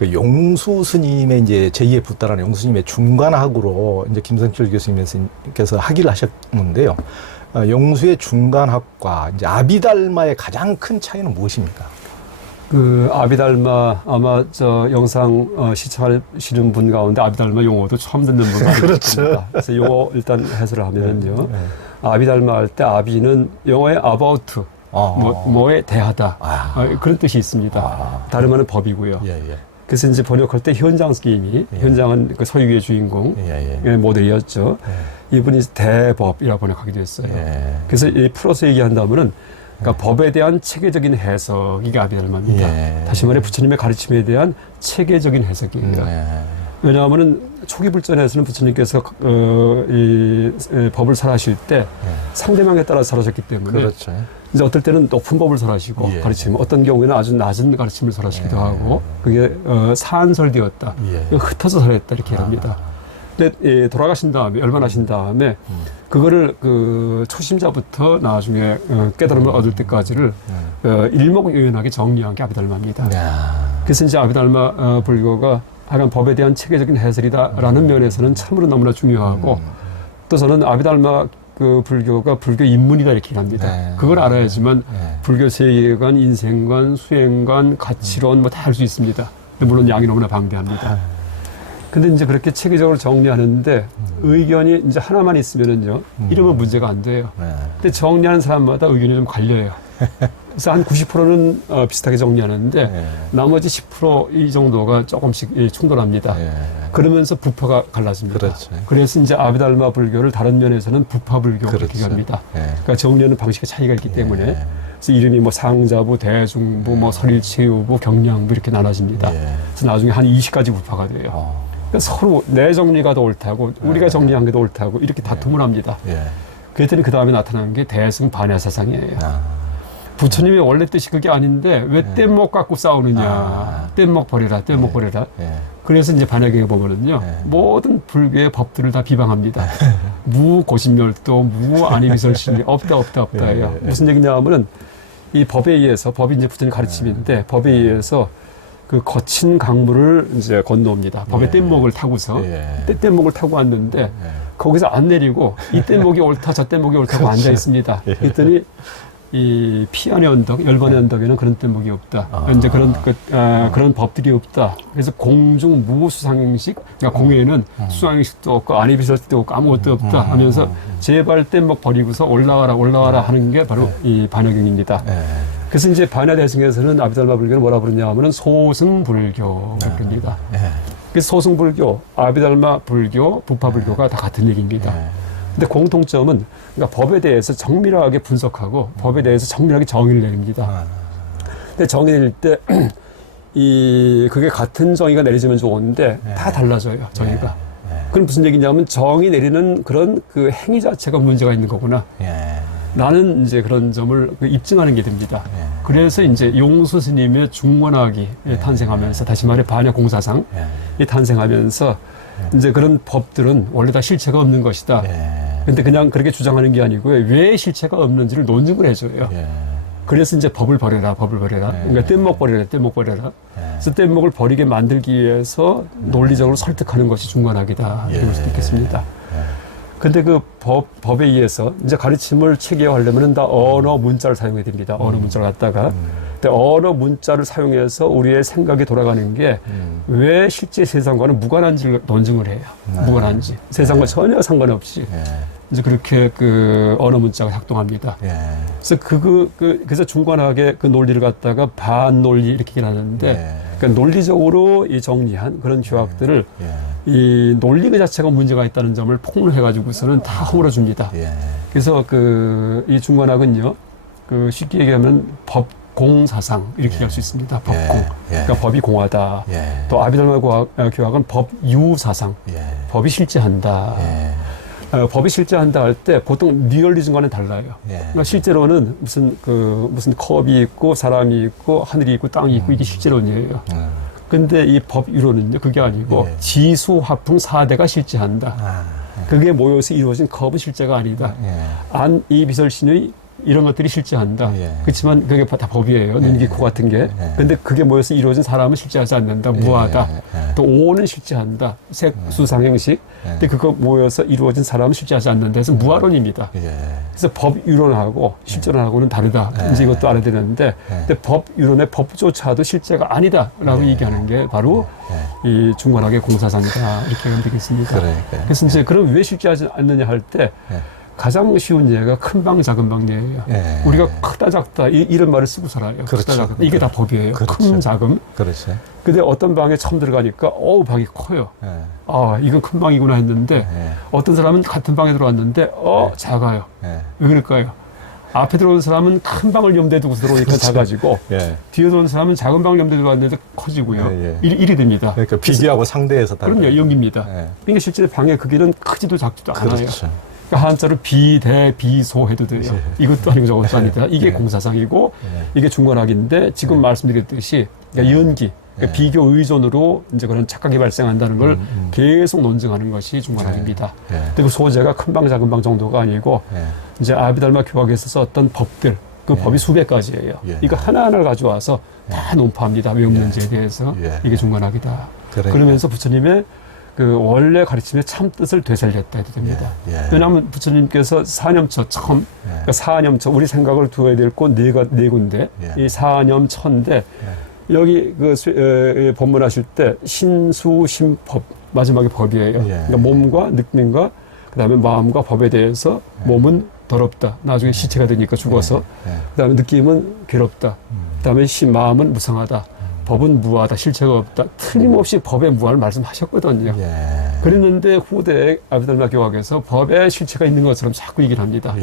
그 용수 스님의 이제 제2의 붓다라는 용수 스님의 중간학으로 이제 김성철 교수님께서 학위를 하셨는데요. 용수의 중간학과 이제 아비달마의 가장 큰 차이는 무엇입니까? 그 아비달마 아마 저 영상 시청하시는 분 가운데 아비달마 용어도 처음 듣는 분 같습니다. 그렇죠. 그래서 용어 일단 해설을 하면은요. 아비달마 할 때 아비는 영어의 about 뭐에 대하다 그런 뜻이 있습니다. 다른 말은 법이고요. 예, 예. 그래서 이제 번역할 때 현장 스님이 현장은 그 소유의 주인공 모델이었죠. 이분이 대법이라고 번역하기도 했어요. 그래서 이 풀어서 얘기한다면은 그러니까 법에 대한 체계적인 해석이 아비달마입니다. 다시 말해 부처님의 가르침에 대한 체계적인 해석이에요. 왜냐하면은 초기 불전에서는 부처님께서 이 법을 설하실 때 상대방에 따라 설하셨기 때문에 그렇죠. 이제 어떨 때는 높은 법을 설하시고 가르침, 어떤 경우에는 아주 낮은 가르침을 설하시기도 하고 그게 사안설되었다, 흩어져 설했다 이렇게 합니다. 근데 돌아가신 다음에 열반하신 다음에 그거를 그 초심자부터 나중에 깨달음을 얻을 때까지를 일목요연하게 정리한 게 아비달마입니다. 그래서 이제 아비달마 불교가 하여간 법에 대한 체계적인 해설이다라는 면에서는 참으로 너무나 중요하고 또 저는 아비달마 그 불교가 불교 입문이다 이렇게 합니다. 그걸 알아야지만 불교 세계관, 인생관, 수행관, 가치론 뭐 다 할 수 있습니다. 물론 양이 너무나 방대합니다. 근데 이제 그렇게 체계적으로 정리하는데 의견이 이제 하나만 있으면은요, 이러면 문제가 안 돼요. 근데 정리하는 사람마다 의견이 좀 갈려요. 그래서 한 90%는 비슷하게 정리하는데 나머지 10% 정도가 조금씩 충돌합니다. 그러면서 부파가 갈라집니다. 그렇죠. 그래서 이제 아비달마 불교를 다른 면에서는 부파 불교 그렇게 합니다. 그러니까 정리하는 방식의 차이가 있기 때문에 그래서 이름이 뭐 상자부, 대중부, 뭐 설일체유부, 경량부 이렇게 나눠집니다. 그래서 나중에 한 20가지 부파가 돼요. 그러니까 서로 내 정리가 더 옳다고 우리가 정리한 게 더 옳다고 이렇게 다툼을 합니다. 그랬더니 그 다음에 나타난 게 대승반야사상이에요. 부처님의 원래 뜻이 그게 아닌데 왜 뗏목 갖고 싸우느냐. 뗏목 버려라, 뗏목 버려라. 그래서 이제 반야경에 보면은요, 모든 불교의 법들을 다 비방합니다. 무고신멸도, 무아니미설신이 없다예요. 무슨 얘기냐 하면은 이 법에 의해서, 법이 이제 부처님 가르침인데 법에 의해서 그 거친 강물을 이제 건너옵니다. 법의 뗏목을 타고서 뗏목을 타고 왔는데 거기서 안 내리고 이 뗏목이 옳다 저 뗏목이 옳다고 앉아 있습니다. 그랬더니 이 피안의 언덕, 열반의 언덕에는 그런 뗏목이 없다. 이제 그런 법들이 없다. 그래서 공중 무수상행식, 그러니까 공에는 수상행식도 없고 아니비설도 없고 아무것도 없다 하면서 제발 뗏목 버리고서 올라와라 하는 게 바로 이 반야경입니다. 그래서 이제 반야대승에서는 아비달마 불교를 뭐라 부르냐 하면은 소승불교 그럽니다. 그래서 소승불교, 아비달마 불교, 부파불교가 다 같은 얘기입니다. 근데 공통점은 그러니까 법에 대해서 정밀하게 분석하고 법에 대해서 정밀하게 정의를 내립니다. 근데 정의 내릴 때 그게 같은 정의가 내려지면 좋은데 다 달라져요, 정의가. 그럼 무슨 얘기냐면 정의 내리는 그런 그 행위 자체가 문제가 있는 거구나. 나는 이제 그런 점을 입증하는 게 됩니다. 그래서 이제 용수 스님의 중원학이 탄생하면서 다시 말해 반야 공사상 이 탄생하면서 이제 그런 법들은 원래 다 실체가 없는 것이다. 근데 그냥 그렇게 주장하는 게 아니고요. 왜 실체가 없는지를 논증을 해줘요. 그래서 이제 법을 버려라. 그러니까 뗏목 버려라. 그래서 뗏목을 버리게 만들기 위해서 논리적으로 설득하는 것이 중간학이다. 이렇게 볼 수도 있겠습니다. 근데 그 법에 의해서 이제 가르침을 체계화하려면 다 언어 문자를 사용해야 됩니다. 언어 문자를 갖다가. 근데 언어 문자를 사용해서 우리의 생각이 돌아가는 게 왜 실제 세상과는 무관한지를 논증을 해요. 무관한지. 세상과 전혀 상관없이. 이제 그렇게 그 언어 문자가 작동합니다. 그래서 그래서 중관학의 그 논리를 갖다가 반논리 이렇게 하는데 그러니까 논리적으로 이 정리한 그런 교학들을 이 논리 그 자체가 문제가 있다는 점을 폭로해가지고서는 다 허물어 줍니다. 그래서 이 중관학은요, 그 쉽게 얘기하면 법공사상 이렇게 할 수 있습니다. 법공. 그러니까 법이 공하다. 또 아비달마 교학은 법유사상. 법이 실제한다. 법이 실제한다 할 때 보통 리얼리즘과는 달라요. 그러니까 실제로는 무슨 컵이 있고 사람이 있고 하늘이 있고 땅이 있고 이게 실제론이에요. 근데 이 법유로는요 그게 아니고 지수 화풍 4대가 실제한다. 그게 모여서 이루어진 컵은 실제가 아니다. 안 이 비설신의 이런 것들이 실제한다. 예. 그렇지만 그게 다 법이에요. 눈, 귀, 코 같은 게. 근데 그게 모여서 이루어진 사람은 실제하지 않는다. 무하다. 또 오는 실제한다. 색, 수, 상형식. 근데 그거 모여서 이루어진 사람은 실제하지 않는다. 그래서 무화론입니다. 그래서 법유론하고 실존하고는 다르다. 이제 이것도 알아야 되는데 근데 법유론의 법조차도 실제가 아니다라고 얘기하는 게 바로 이 중관학의 공사상이다. 이렇게 하면 되겠습니다. 그래서 이제 그럼 왜 실제하지 않느냐 할 때 가장 쉬운 예가 큰 방, 작은 방 예예요. 우리가 크다, 작다 이런 말을 쓰고 살아요. 그렇죠. 크다, 작다. 이게 다 법이에요. 그렇죠. 큰, 작음. 그렇죠. 근데 어떤 방에 처음 들어가니까 방이 커요. 아, 이건 큰 방이구나 했는데 어떤 사람은 같은 방에 들어왔는데 작아요. 왜 그럴까요? 앞에 들어온 사람은 큰 방을 염두에 두고 들어오니까 그렇죠. 작아지고 뒤에 들어온 사람은 작은 방을 염두에 두고 왔는데 커지고요. 이리 됩니다. 그러니까 비교하고 상대해서 그럼요. 연기입니다. 그러니까 실제 방의 크기는 크지도 작지도 않아요. 그렇죠. 그러니까 한자로 비대 비소 해도 돼요. 이것도 아니고 저것도 아니다. 이게 공사상이고 이게 중관학인데 지금 말씀드렸듯이 그러니까 연기, 그러니까 비교 의존으로 이제 그런 착각이 발생한다는 걸 계속 논증하는 것이 중관학입니다. 근데 그 소재가 큰 방, 작은 방 정도가 아니고 이제 아비달마 교학에서 썼던 법들, 그 법이 수백 가지예요. 이거 하나하나를 가져와서 다 논파합니다. 외국 문제에 대해서. 이게 중관학이다. 그러면서 부처님의 그 원래 가르침의 참 뜻을 되살렸다 해도 됩니다. 왜냐하면 부처님께서 사념처 처음, 그러니까 사념처 우리 생각을 두어야 될 곳 네 군데, 이 사념처인데 여기 그 법문하실 때 신수심법 마지막에 법이에요. 그러니까 몸과 느낌과 그다음에 마음과 법에 대해서 몸은 더럽다. 나중에 시체가 되니까 죽어서. 그다음에 느낌은 괴롭다. 그다음에 마음은 무상하다. 법은 무하다. 실체가 없다. 틀림없이 법의 무한을 말씀하셨거든요. 그랬는데 후대 아비달마 교학에서 법에 실체가 있는 것처럼 자꾸 얘기를 합니다.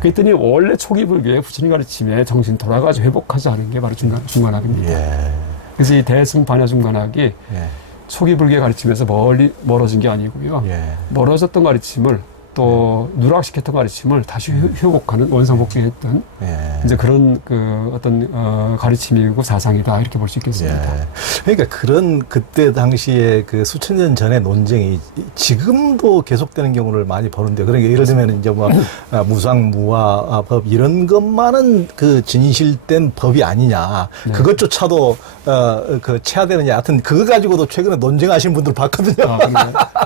그랬더니 원래 초기 불교의 부처님 가르침에 정신 돌아가지고 회복하자 하는 게 바로 중관학입니다. 그래서 이 대승반야 중관학이 초기 불교의 가르침에서 멀어진 게 아니고요. 멀어졌던 가르침을 또 누락시켰던 가르침을 다시 회복하는 원상복귀했던 이제 그런 그 어떤 가르침이고 사상이다 이렇게 볼 수 있겠습니다. 그러니까 그런 그때 당시에 그 수천 년 전의 논쟁이 지금도 계속되는 경우를 많이 보는데 그러니까 예를 들면 이제 뭐 무상 무화 법 이런 것만은 그 진실된 법이 아니냐 그것조차도 그 체화되느냐 하여튼 그거 가지고도 최근에 논쟁하신 분들 봤거든요.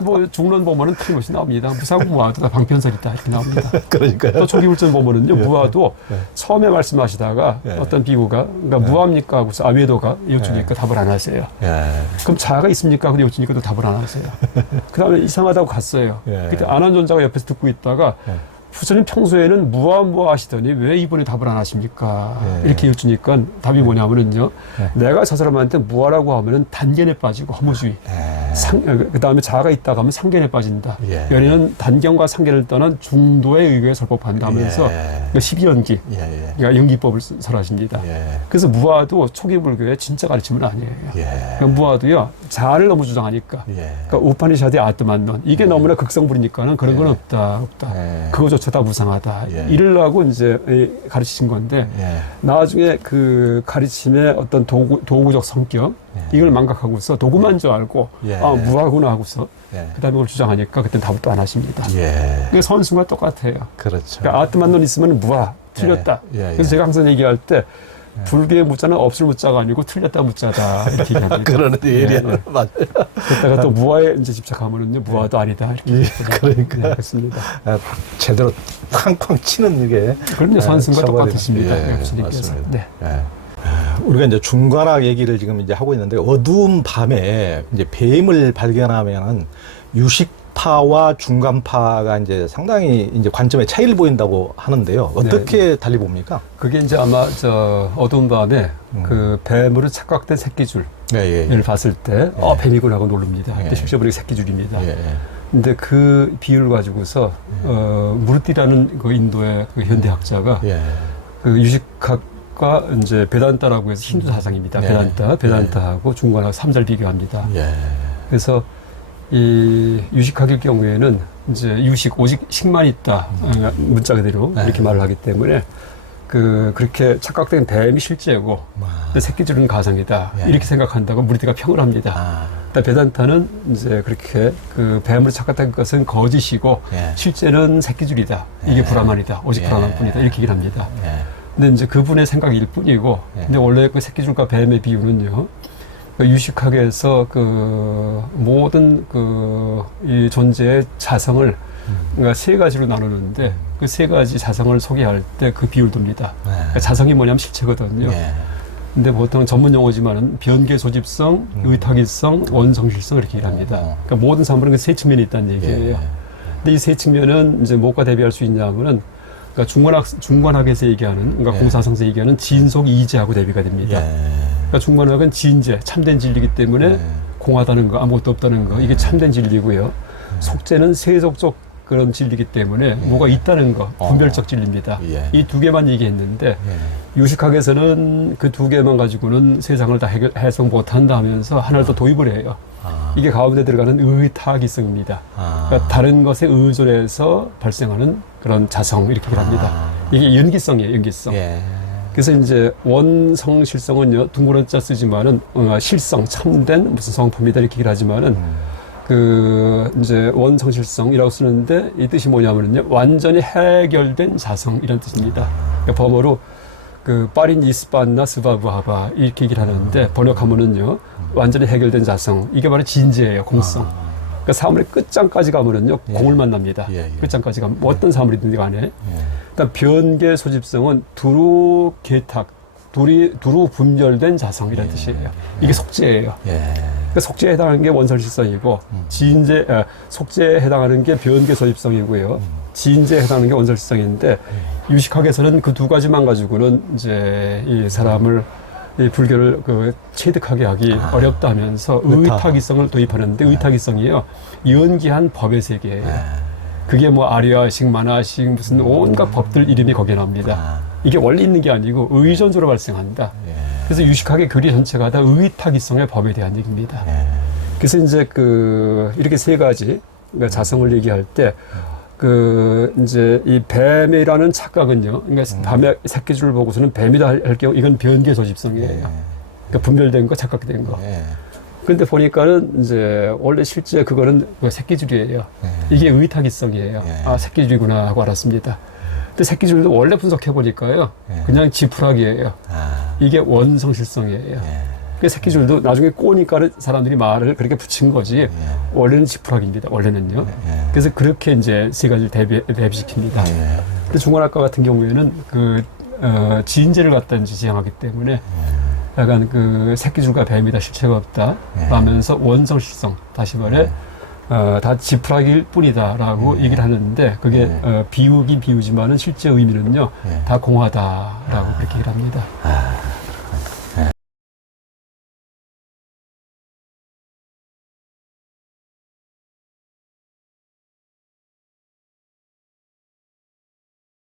뭐 중론 보면은 틀림없이 나옵니다. 무상 무화 다 방편설이다 이렇게 나옵니다. 그러니까요. 또 초기 불전 보면은요 무화도 처음에 말씀하시다가 어떤 비구가 그러니까 무화입니까 하고서 외도가 여쭈니까 답을 안 하세요. 그럼 자아가 있습니까? 근데 여쭈니까 또 답을 안 하세요. 그다음에 이상하다고 갔어요. 그때 안한존자가 옆에서 듣고 있다가 부처님 평소에는 무화 하시더니 왜 이번에 답을 안 하십니까? 이렇게 여쭈니까 답이 뭐냐면은요. 내가 저 사람한테 무화라고 하면은 단견에 빠지고 허무주의. 그 다음에 자아가 있다가 하면 상견에 빠진다. 연애는 단견과 상견을 떠난 중도에 의거에 설법한다 하면서 12연기, 그러니까 연기법을 설하십니다. 그래서 무화도 초기 불교의 진짜 가르침은 아니에요. 그러니까 무화도요, 자아를 너무 주장하니까. 그러니까 우파니샤드의 아트만론. 이게 너무나 극성부리니까는 그런 건 없다. 그거조차 다 무상하다. 이러려고 이제 가르치신 건데, 나중에 그 가르침의 어떤 도구적 성격, 이걸 망각하고서 도구만 줄 알고 무화구나 하고서 그다음에 그걸 주장하니까 그때는 답을 또 안 하십니다. 그게 선수가 똑같아요. 그렇죠. 그러니까 아트만론 있으면 무화 틀렸다. 그래서 제가 항상 얘기할 때 불교의 무자는 없을 무자가 아니고 틀렸다 무자다 이렇게 얘기합니다. 그러는 예리한 맞아요. 그랬다가 또 무화에 이제 집착하면은요 무화도 아니다 이렇게 그러니까 그렇습니다. 제대로 쾅쾅 치는 이게 그럼요 선수가 똑같으십니다. 맞습니다. 우리가 이제 중관학 얘기를 지금 이제 하고 있는데 어두운 밤에 이제 뱀을 발견하면은 유식파와 중간파가 이제 상당히 이제 관점의 차이를 보인다고 하는데요. 어떻게 달리 봅니까? 그게 이제 아마 저 어두운 밤에 그 뱀으로 착각된 새끼줄을 봤을 때 뱀이구나 하고 놀랍니다. 근데 실제 보니까 새끼줄입니다. 근데 그 비유를 가지고서 무르띠라는 그 인도의 그 현대학자가 그 유식학과 이제 베단타라고 해서 힌두 사상입니다. 베단타하고 중관하고 3절 비교합니다. 그래서 이 유식학일 경우에는 이제 유식 오직 식만 있다 문자 그대로 이렇게 말을 하기 때문에 그렇게 착각된 뱀이 실제고, 근데 새끼줄은 가상이다. 예. 이렇게 생각한다고 무리들가 평을 합니다. 베단타는 이제 그렇게 그 뱀으로 착각된 것은 거짓이고, 예. 실제는 새끼줄이다. 이게 브라만이다. 오직 예. 브라만뿐이다. 이렇게 얘기를 합니다. 예. 근데 이제 그분의 생각일 뿐이고, 예. 근데 원래 그 새끼줄과 뱀의 비유는요, 그 유식학에서 그 모든 이 존재의 자성을 그러니까 세 가지로 나누는데 그 세 가지 자성을 소개할 때 그 비율 둡니다. 그러니까 자성이 뭐냐면 실체거든요. 예. 근데 보통 전문 용어지만은 변계 소집성, 의탁일성, 원성실성 이렇게 얘기합니다. 그러니까 모든 사물은 그 세 측면이 있다는 얘기예요. 예. 근데 이 세 측면은 이제 무엇과 대비할 수 있냐면은 그러니까 중관학에서 얘기하는 그러니까 예. 공사성에서 얘기하는 진속 이재하고 대비가 됩니다. 예. 그러니까 중관학은 진재, 참된 진리이기 때문에 예. 공하다는 거, 아무것도 없다는 거, 이게 참된 진리고요. 속재는 세속적 그런 진리이기 때문에 뭐가 있다는 거, 분별적 진리입니다. 예. 이 두 개만 얘기했는데 예. 유식학에서는 그 두 개만 가지고는 세상을 다 해석 못한다 하면서 하나를 더 도입을 해요. 이게 가운데 들어가는 의탁이성입니다. 그러니까 다른 것에 의존해서 발생하는 그런 자성 이렇게 얘기를 합니다. 이게 연기성이에요, 연기성. 예. 그래서 이제 원성실성은요, 둥그런 자 쓰지만은, 실성, 참된 무슨 성품이다 이렇게 얘기를 하지만은, 이제 원성실성이라고 쓰는데 이 뜻이 뭐냐면요, 완전히 해결된 자성이라는 뜻입니다. 그러니까 범어로 빠린 이스반나 스바브하바 이렇게 얘기를 하는데 번역하면은요, 완전히 해결된 자성. 이게 바로 진재예요, 공성. 그러니까 사물의 끝장까지 가면은요, 예. 공을 만납니다. 예, 예. 끝장까지 가면 어떤 사물이든지 간에. 예. 그러니까 변계 소집성은 두루 개탁, 두루 분별된 자성이라는 뜻이에요. 이게 속재예요. 예. 그러니까 속재에 해당하는 게 원설실성이고, 속재에 해당하는 게 변계 소집성이고요. 진재에 해당하는 게 원설실성인데, 유식학에서는 그 두 가지만 가지고는 이제 이 사람을 이 불교를 체득하게 하기 어렵다 하면서 의탁이성을 도입하는데 의탁이성이요, 연기한 법의 세계예요. 그게 뭐 아리아식, 만화식, 무슨 온갖 법들 이름이 거기에 나옵니다. 이게 원래 있는 게 아니고 의존적으로 발생한다. 그래서 유식학의 교리 전체가 다 의탁이성의 법에 대한 얘기입니다. 그래서 이제 이렇게 세 가지 그러니까 자성을 얘기할 때 이제 이 뱀이라는 착각은요, 그러니까 밤에 새끼줄을 보고서는 뱀이다 할 경우 이건 변계 소집성이에요. 그러니까 분별된 거, 착각된 거. 근데 보니까는 이제 원래 실제 그거는 새끼줄이에요. 이게 의탁이성이에요. 새끼줄이구나 하고 알았습니다. 근데 새끼줄도 원래 분석해 보니까요, 그냥 지푸라기예요. 이게 원성실성이에요. 그 새끼줄도 나중에 꼬니까 사람들이 말을 그렇게 붙인 거지, 원래는 지푸라기입니다. 원래는요. 그래서 그렇게 이제 세 가지를 대비시킵니다. 근데 중관학과 같은 경우에는 진재를 갖다 이제 지향하기 때문에 약간 새끼줄과 뱀이다, 실체가 없다 하면서 원성실성, 다시 말해 다 지푸라기일 뿐이다라고 얘기를 하는데, 그게 비유긴 비유지만은 실제 의미는요, 다 공하다라고 그렇게 얘기를 합니다.